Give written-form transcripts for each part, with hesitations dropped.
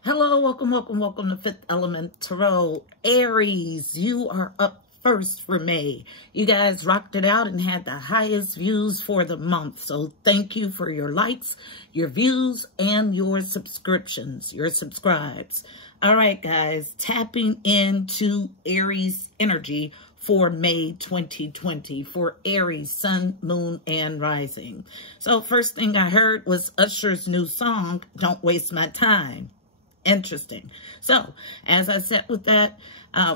Hello, welcome to Fifth Element Tarot. Aries, you are up first for May. You guys rocked it out and had the highest views for the month. So thank you for your likes, your views, and your subscriptions, your subscribes. All right, guys, tapping into Aries energy for May 2020 for Aries, Sun, Moon, and Rising. So first thing I heard was Usher's new song, Don't Waste My Time. Interesting. So as I sat with that,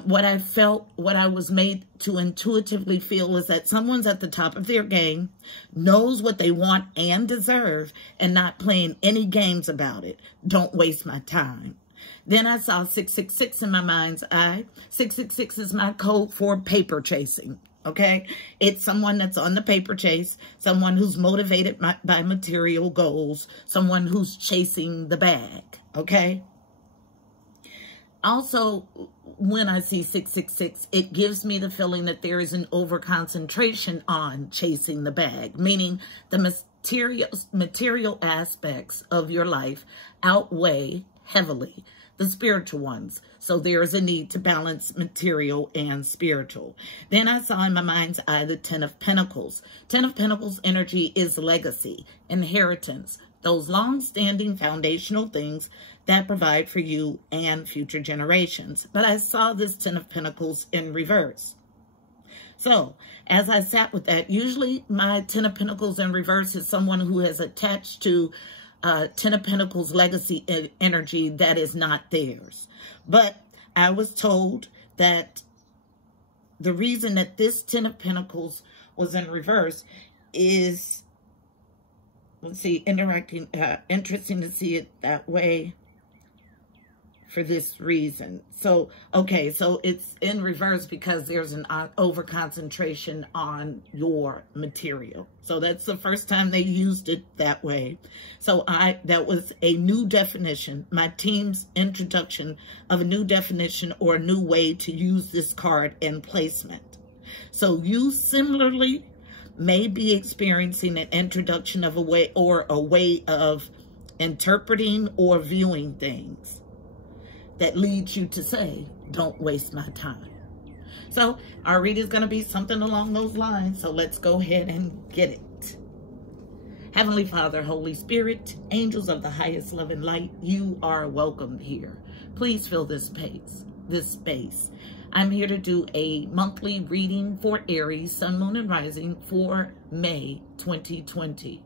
what I was made to intuitively feel is that someone's at the top of their game, knows what they want and deserve, and not playing any games about it. Don't waste my time. Then I saw 666 in my mind's eye. 666 is my code for paper chasing. Okay, it's someone that's on the paper chase, someone who's motivated by material goals, someone who's chasing the bag. Okay. Also, when I see 666, it gives me the feeling that there is an over-concentration on chasing the bag, meaning the material aspects of your life outweigh heavily the spiritual ones. So there is a need to balance material and spiritual. Then I saw in my mind's eye the 10 of Pentacles. 10 of Pentacles energy is legacy, inheritance, those long-standing foundational things that provide for you and future generations. But I saw this 10 of Pentacles in reverse. So as I sat with that, usually my 10 of Pentacles in reverse is someone who has attached to 10 of Pentacles legacy energy that is not theirs. But I was told that the reason that this 10 of Pentacles was in reverse is, let's see, interesting to see it that way for this reason. So, okay, so it's in reverse because there's an over-concentration on your material. So that's the first time they used it that way. So that was a new definition, my team's introduction of a new definition or a new way to use this card in placement. So you similarly may be experiencing an introduction of a way of interpreting or viewing things that leads you to say, don't waste my time. So our read is going to be something along those lines. So let's go ahead and get it. Heavenly Father, Holy Spirit, angels of the highest love and light, you are welcome here. Please fill this space. I'm here to do a monthly reading for Aries, Sun, Moon, and Rising for May 2020.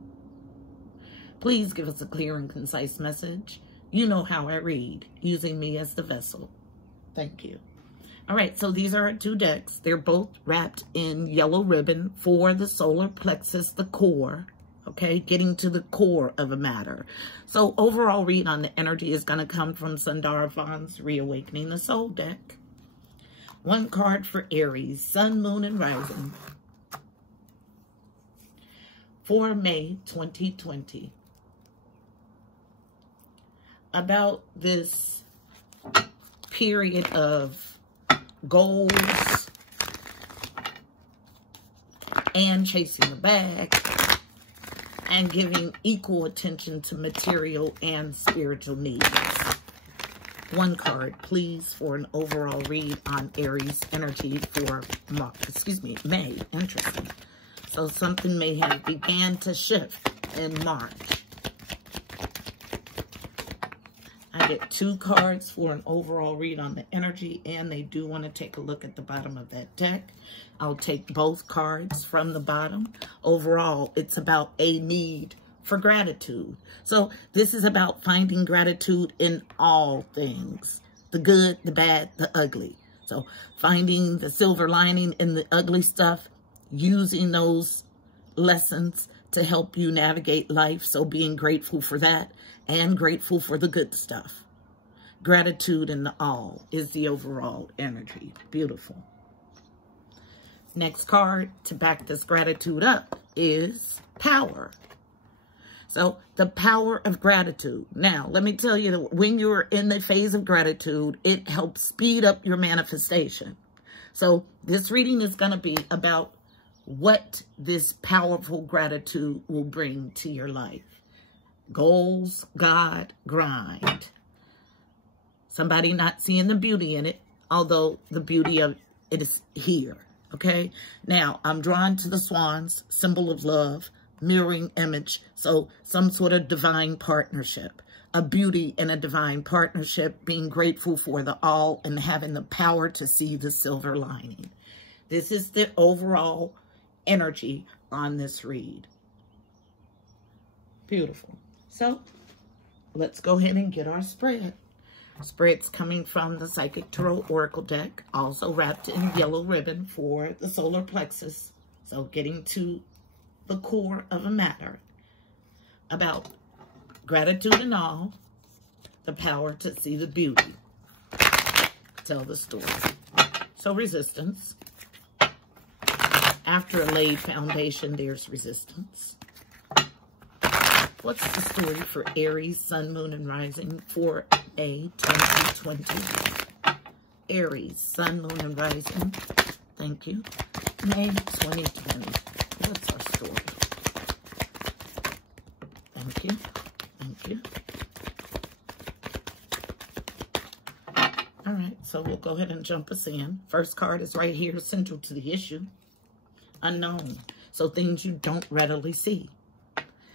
Please give us a clear and concise message. You know how I read, using me as the vessel. Thank you. All right, so these are our two decks. They're both wrapped in yellow ribbon for the solar plexus, the core, okay, getting to the core of a matter. So overall read on the energy is going to come from Sundar Vaughn's Reawakening the Soul deck. One card for Aries, Sun, Moon, and Rising for May 2020. About this period of goals and chasing the bag and giving equal attention to material and spiritual needs. One card, please, for an overall read on Aries energy for May. Interesting. So something may have began to shift in March. I get two cards for an overall read on the energy, and they do want to take a look at the bottom of that deck. I'll take both cards from the bottom. Overall, it's about a need for gratitude. So this is about finding gratitude in all things, the good, the bad, the ugly. So finding the silver lining in the ugly stuff, using those lessons to help you navigate life. So being grateful for that and grateful for the good stuff. Gratitude in the all is the overall energy. Beautiful. Next card to back this gratitude up is power. So the power of gratitude. Now, let me tell you that when you're in the phase of gratitude, it helps speed up your manifestation. So this reading is going to be about what this powerful gratitude will bring to your life. Goals, God, grind. Somebody not seeing the beauty in it, although the beauty of it is here, okay? Now, I'm drawn to the swans, symbol of love, mirroring image, so some sort of divine partnership, a beauty in a divine partnership, being grateful for the all and having the power to see the silver lining. This is the overall energy on this read. Beautiful. So, let's go ahead and get our spread. Spread's coming from the Psychic Tarot Oracle deck, also wrapped in yellow ribbon for the solar plexus. So getting to the core of a matter about gratitude and all, the power to see the beauty, tell the story. So resistance. After a laid foundation, there's resistance. What's the story for Aries, Sun, Moon, and Rising for May 2020? Aries, Sun, Moon, and Rising. Thank you. May 2020. What's our story? Thank you. Thank you. All right, so we'll go ahead and jump us in. First card is right here, central to the issue. Unknown. So things you don't readily see.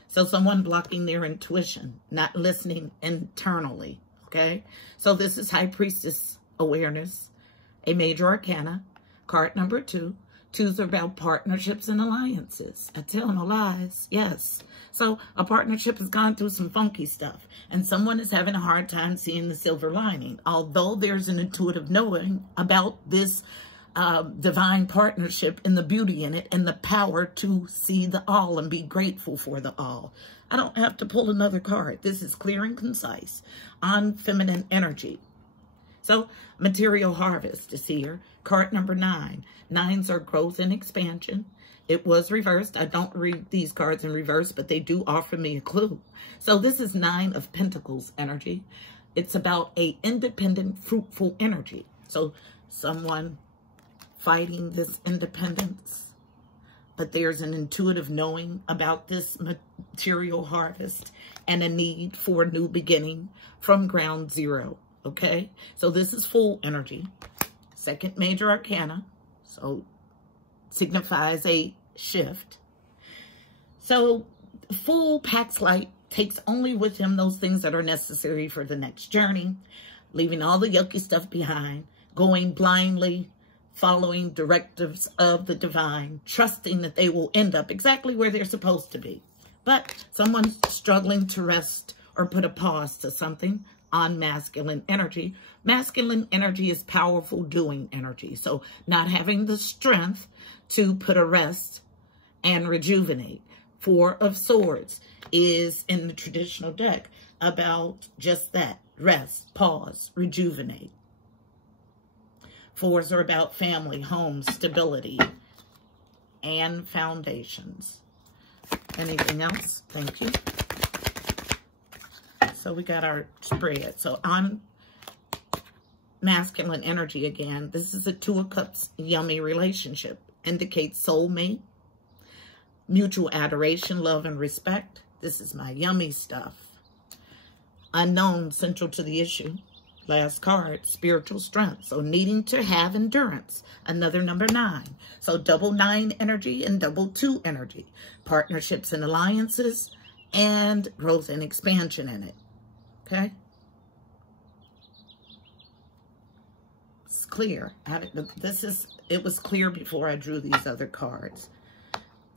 So someone blocking their intuition, not listening internally, okay? So this is High Priestess awareness, a major arcana, card number 2. 2s are about partnerships and alliances. I tell no lies, yes. So a partnership has gone through some funky stuff, and someone is having a hard time seeing the silver lining, although there's an intuitive knowing about this divine partnership and the beauty in it and the power to see the all and be grateful for the all. I don't have to pull another card. This is clear and concise on feminine energy. So material harvest is here. Card number 9. 9s are growth and expansion. It was reversed. I don't read these cards in reverse, but they do offer me a clue. So this is 9 of Pentacles energy. It's about a independent, fruitful energy. So someone fighting this independence, but there's an intuitive knowing about this material harvest and a need for a new beginning from ground zero, okay? So this is full energy. Second major arcana, so signifies a shift. So full Pax Light takes only with him those things that are necessary for the next journey, leaving all the yucky stuff behind, going blindly, following directives of the divine, trusting that they will end up exactly where they're supposed to be. But someone's struggling to rest or put a pause to something on masculine energy. Masculine energy is powerful doing energy. So not having the strength to put a rest and rejuvenate. 4 of Swords is in the traditional deck about just that. Rest, pause, rejuvenate. 4s are about family, home, stability, and foundations. Anything else? Thank you. So we got our spread. So on masculine energy again, this is a 2 of Cups yummy relationship. Indicates soulmate, mutual adoration, love, and respect. This is my yummy stuff. Unknown, central to the issue. Last card, spiritual strength. So needing to have endurance. Another number 9. So double 9 energy and double 2 energy. Partnerships and alliances and growth and expansion in it. Okay? It's clear. It was clear before I drew these other cards.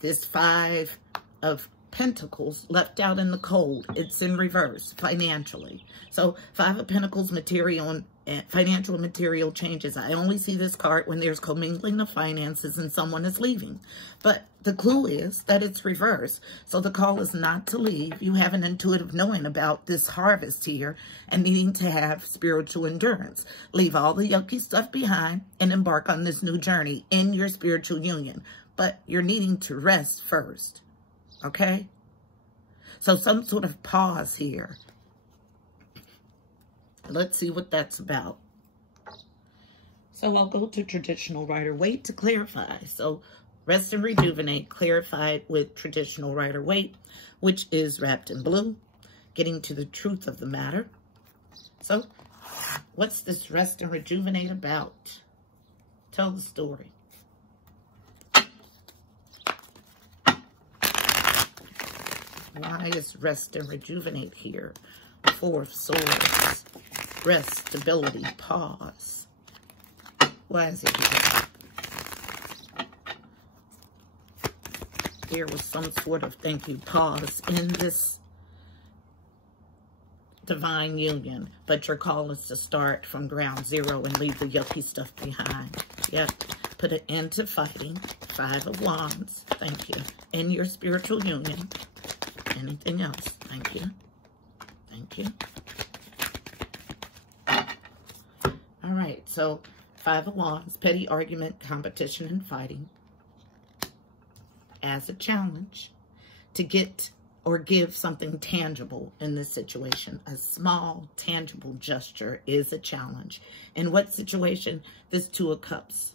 This 5 of Pentacles left out in the cold. It's in reverse financially. So 5 of Pentacles, material and financial and material changes. I only see this card when there's commingling of finances and someone is leaving. But the clue is that it's reverse. So the call is not to leave. You have an intuitive knowing about this harvest here and needing to have spiritual endurance. Leave all the yucky stuff behind and embark on this new journey in your spiritual union. But you're needing to rest first. Okay? So some sort of pause here. Let's see what that's about. So I'll go to traditional Rider-Waite to clarify. So rest and rejuvenate, clarified with traditional Rider-Waite, which is wrapped in blue. Getting to the truth of the matter. So What's this rest and rejuvenate about? Tell the story. Why is rest and rejuvenate here? Four of Swords. Rest, stability, pause. Why is it here? There was some sort of, thank you, pause in this divine union. But your call is to start from ground zero and leave the yucky stuff behind. Yep. Put an end to fighting. 5 of Wands. Thank you. In your spiritual union. Anything else? Thank you. Thank you. All right. So 5 of Wands. Petty argument, competition, and fighting. As a challenge to get or give something tangible in this situation. A small, tangible gesture is a challenge. In what situation? This 2 of Cups.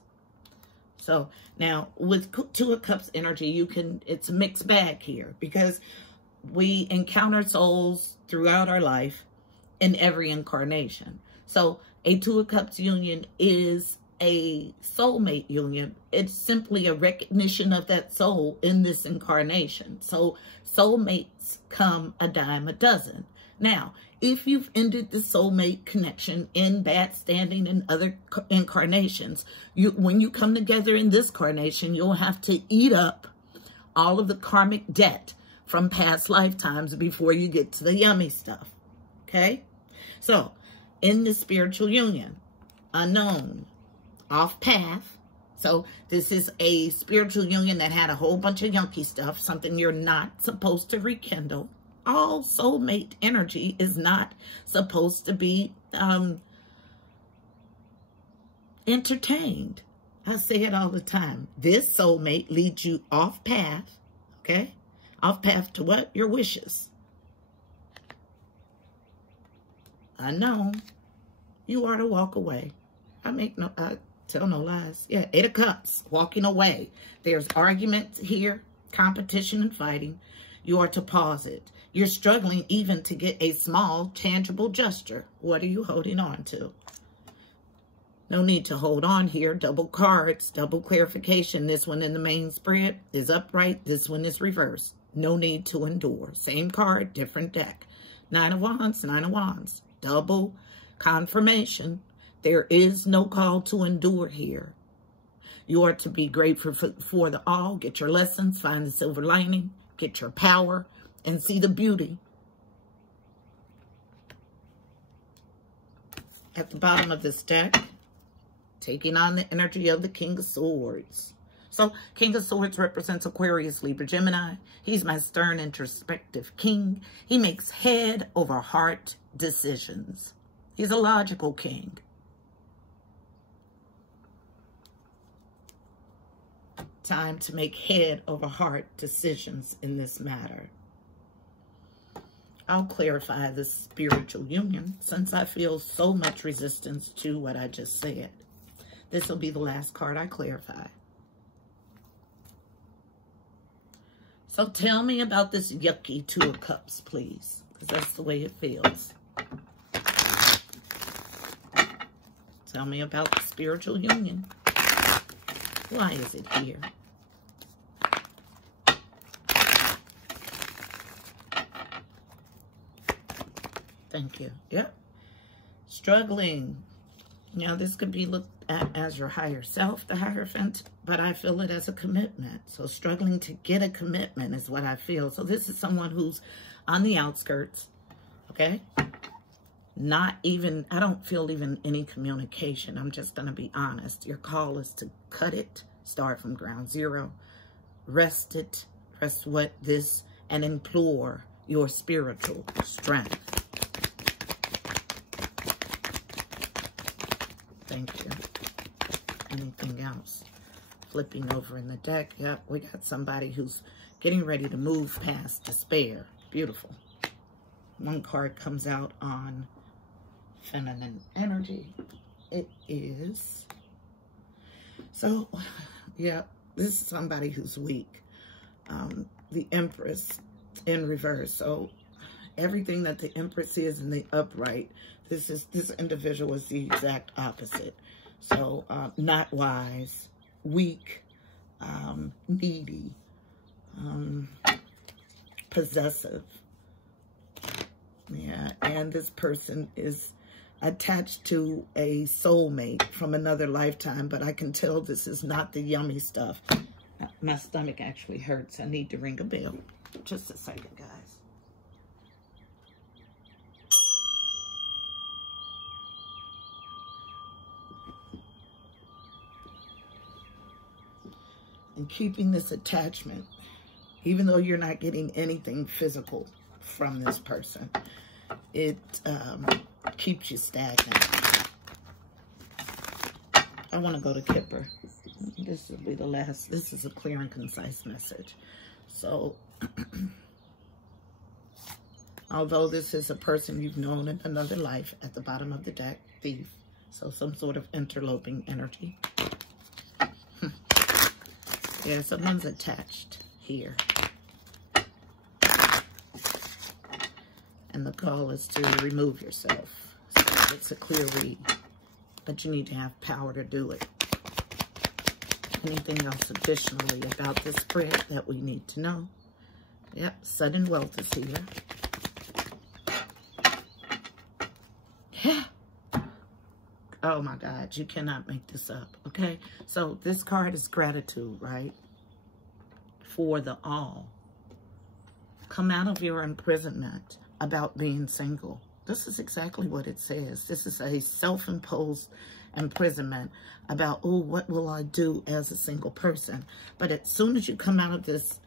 So now with 2 of Cups energy, it's a mixed bag here because we encounter souls throughout our life in every incarnation. So a 2 of Cups union is a soulmate union. It's simply a recognition of that soul in this incarnation. So soulmates come a dime a dozen. Now, if you've ended the soulmate connection in bad standing in other incarnations, when you come together in this incarnation, you'll have to eat up all of the karmic debt from past lifetimes before you get to the yummy stuff. Okay? So, in the spiritual union, unknown, off path. So this is a spiritual union that had a whole bunch of yunky stuff, something you're not supposed to rekindle. All soulmate energy is not supposed to be entertained. I say it all the time. This soulmate leads you off path, okay? Off path to what? Your wishes. Unknown. You are to walk away. I tell no lies. Yeah, 8 of Cups, walking away. There's arguments here, competition and fighting. You are to pause it. You're struggling even to get a small, tangible gesture. What are you holding on to? No need to hold on here. Double cards, double clarification. This one in the main spread is upright. This one is reversed. No need to endure. Same card, different deck. 9 of Wands, 9 of Wands. Double confirmation. There is no call to endure here. You are to be grateful for the all. Get your lessons, find the silver lining, get your power, and see the beauty. At the bottom of this deck, taking on the energy of the King of Swords. So, King of Swords represents Aquarius, Libra, Gemini. He's my stern, introspective king. He makes head over heart decisions. He's a logical king. Time to make head over heart decisions in this matter. I'll clarify the spiritual union since I feel so much resistance to what I just said. This will be the last card I clarify. So tell me about this yucky 2 of Cups, please, because that's the way it feels. Tell me about the spiritual union. Why is it here? Thank you. Yep. Struggling. Now, this could be looked at as your higher self, the Hierophant, but I feel it as a commitment. So struggling to get a commitment is what I feel. So this is someone who's on the outskirts, okay? Not even, I don't feel even any communication. I'm just going to be honest. Your call is to cut it, start from ground zero, rest it, rest what this, and implore your spiritual strength. Thank you. Anything else? Flipping over in the deck. Yep, we got somebody who's getting ready to move past despair. Beautiful. One card comes out on feminine energy. It is. So, yeah, this is somebody who's weak. The Empress in reverse. So, Everything that the Empress is in the upright, this individual is the exact opposite. So, not wise, weak, needy, possessive. Yeah, and this person is attached to a soulmate from another lifetime, but I can tell this is not the yummy stuff. My stomach actually hurts. I need to ring a bell. Just a second, guys. And keeping this attachment, even though you're not getting anything physical from this person, it keeps you stagnant. I want to go to Kipper. This will be the last. This is a clear and concise message. So, although this is a person you've known in another life, at the bottom of the deck, thief. So some sort of interloping energy. Yeah, someone's attached here. And the call is to remove yourself. So it's a clear read. But you need to have power to do it. Anything else additionally about this spread that we need to know? Yep, sudden wealth is here. Yeah. Oh my God, you cannot make this up, okay? So this card is gratitude, right? For the all. Come out of your imprisonment about being single. This is exactly what it says. This is a self-imposed imprisonment about, oh, what will I do as a single person? But as soon as you come out of this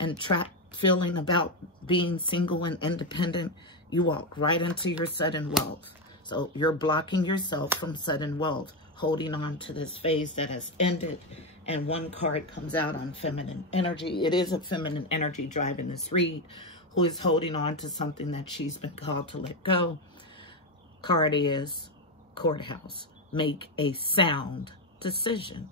entrapped feeling about being single and independent, you walk right into your sudden wealth. So you're blocking yourself from sudden wealth, holding on to this phase that has ended. And one card comes out on feminine energy. It is a feminine energy driving this read, who is holding on to something that she's been called to let go. Card is courthouse. Make a sound decision.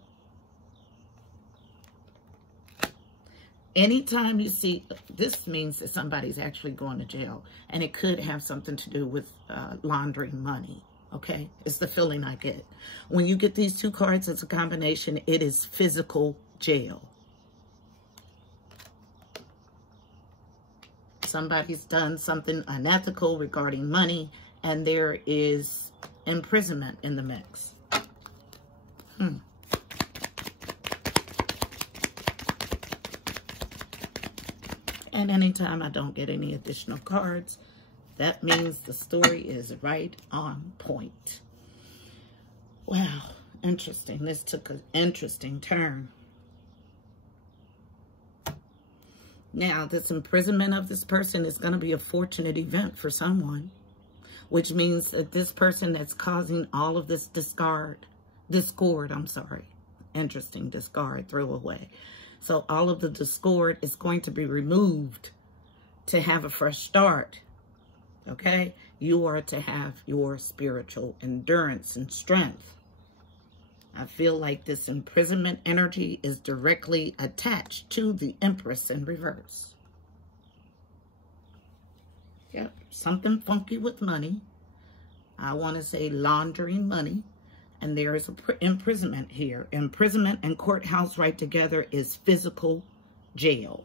Anytime you see, this means that somebody's actually going to jail. And it could have something to do with laundering money. Okay? It's the feeling I get. When you get these two cards as a combination, it is physical jail. Somebody's done something unethical regarding money, and there is imprisonment in the mix. And anytime I don't get any additional cards, that means the story is right on point. Wow, interesting. This took an interesting turn. Now, this imprisonment of this person is going to be a fortunate event for someone, which means that this person that's causing all of this discord, interesting, discard, throw away. So all of the discord is going to be removed to have a fresh start, okay? You are to have your spiritual endurance and strength. I feel like this imprisonment energy is directly attached to the Empress in reverse. Yep, something funky with money. I want to say laundering money. And there is imprisonment here. Imprisonment and courthouse right together is physical jail.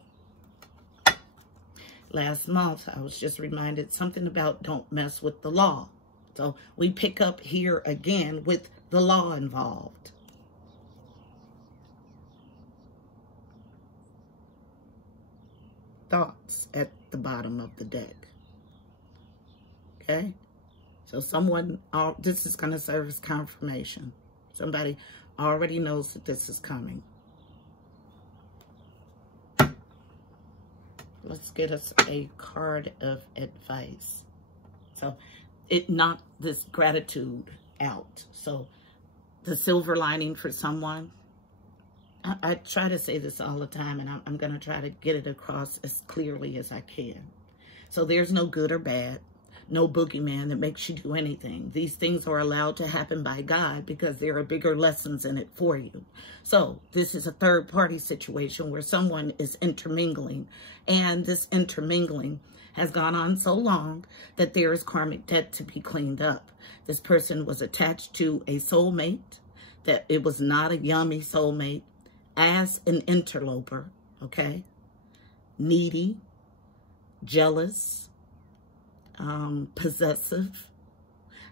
Last month, I was just reminded something about don't mess with the law. So we pick up here again with the law involved. Thoughts at the bottom of the deck. Okay? So someone, this is going to serve as confirmation. Somebody already knows that this is coming. Let's get us a card of advice. So it knocked this gratitude out. So the silver lining for someone, I try to say this all the time, and I'm going to try to get it across as clearly as I can. So there's no good or bad. No boogeyman that makes you do anything. These things are allowed to happen by God because there are bigger lessons in it for you. So this is a third-party situation where someone is intermingling, and this intermingling has gone on so long that there is karmic debt to be cleaned up. This person was attached to a soulmate, that it was not a yummy soulmate, as an interloper, okay? Needy, jealous, possessive,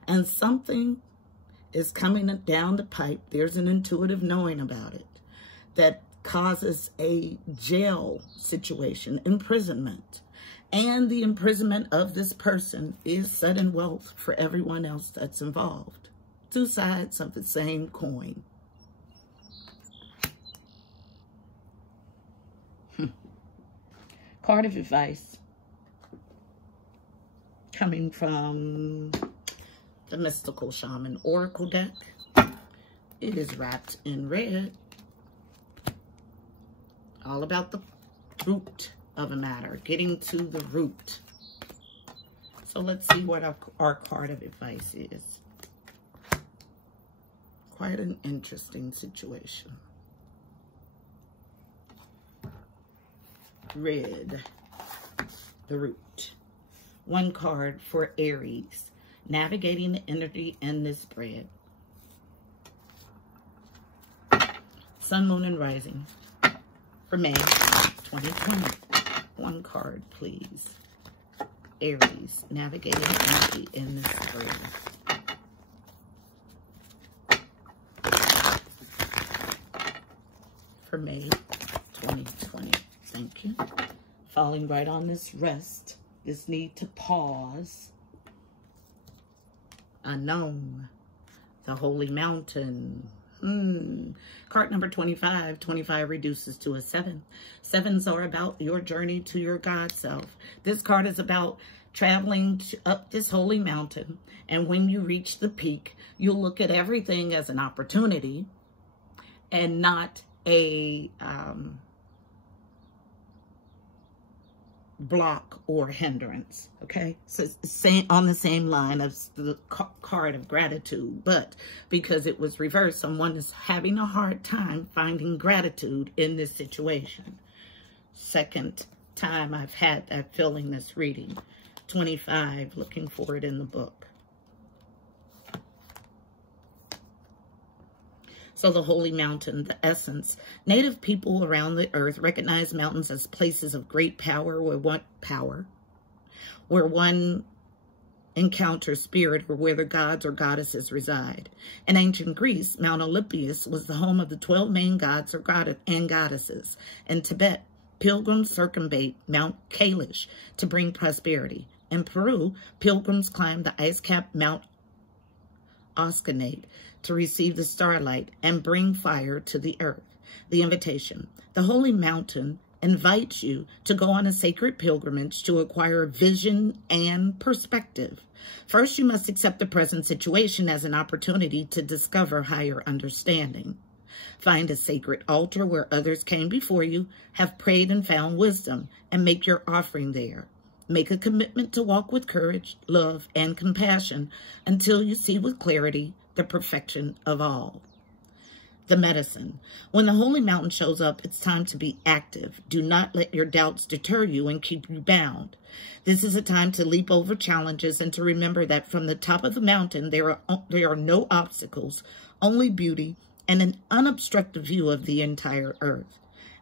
and something is coming down the pipe. There's an intuitive knowing about it that causes a jail situation, imprisonment. And the imprisonment of this person is sudden wealth for everyone else that's involved. Two sides of the same coin. Card of advice coming from the Mystical Shaman Oracle deck. It is wrapped in red. All about the root of a matter, getting to the root. So let's see what our card of advice is. Quite an interesting situation. Red, the root. One card for Aries, navigating the energy in this spread. Sun, Moon, and Rising for May 2020. One card, please. Aries, navigating energy in this spread. For May 2020. Thank you. Falling right on this rest, this need to pause. Unknown, the Holy Mountain. Card number 25. 25 reduces to a 7. 7s are about your journey to your God self. This card is about traveling up this holy mountain. And when you reach the peak, you'll look at everything as an opportunity and not a block or hindrance. Okay, so on the same line as the card of gratitude, but because it was reversed, someone is having a hard time finding gratitude in this situation. Second time I've had that feeling this reading. 25, looking for it in the book. So the Holy Mountain, the essence. Native people around the earth recognize mountains as places of great power, where one encounters spirit, or where the gods or goddesses reside. In ancient Greece, Mount Olympus was the home of the 12 main gods and goddesses. In Tibet, pilgrims circumvent Mount Kailash to bring prosperity. In Peru, pilgrims climb the ice-capped Mount Oscanate to receive the starlight and bring fire to the earth. The invitation. The Holy Mountain invites you to go on a sacred pilgrimage to acquire vision and perspective. First, you must accept the present situation as an opportunity to discover higher understanding. Find a sacred altar where others came before you, have prayed and found wisdom, and make your offering there. Make a commitment to walk with courage, love, and compassion until you see with clarity the perfection of all. The medicine. When the Holy Mountain shows up, it's time to be active. Do not let your doubts deter you and keep you bound. This is a time to leap over challenges and to remember that from the top of the mountain, there are no obstacles, only beauty and an unobstructed view of the entire earth.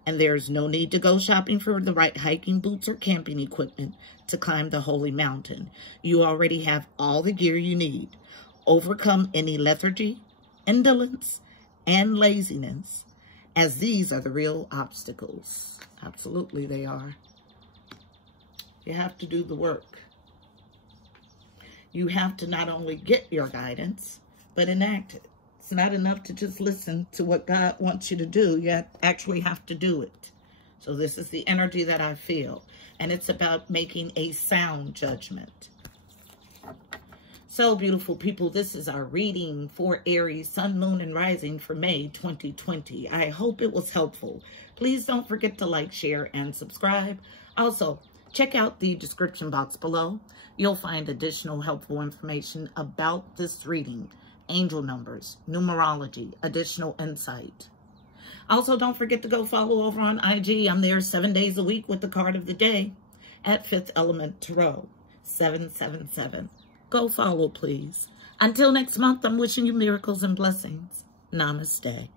And there is no need to go shopping for the right hiking boots or camping equipment to climb the Holy Mountain. You already have all the gear you need. Overcome any lethargy, indolence, and laziness, as these are the real obstacles. Absolutely, they are. You have to do the work. You have to not only get your guidance, but enact it. It's not enough to just listen to what God wants you to do. You actually have to do it. So this is the energy that I feel. And it's about making a sound judgment. So, beautiful people, this is our reading for Aries, Sun, Moon, and Rising for May 2020. I hope it was helpful. Please don't forget to like, share, and subscribe. Also, check out the description box below. You'll find additional helpful information about this reading, angel numbers, numerology, additional insight. Also, don't forget to go follow over on IG. I'm there 7 days a week with the card of the day. at Fifth Element Tarot, 777. Go follow, please. Until next month, I'm wishing you miracles and blessings. Namaste.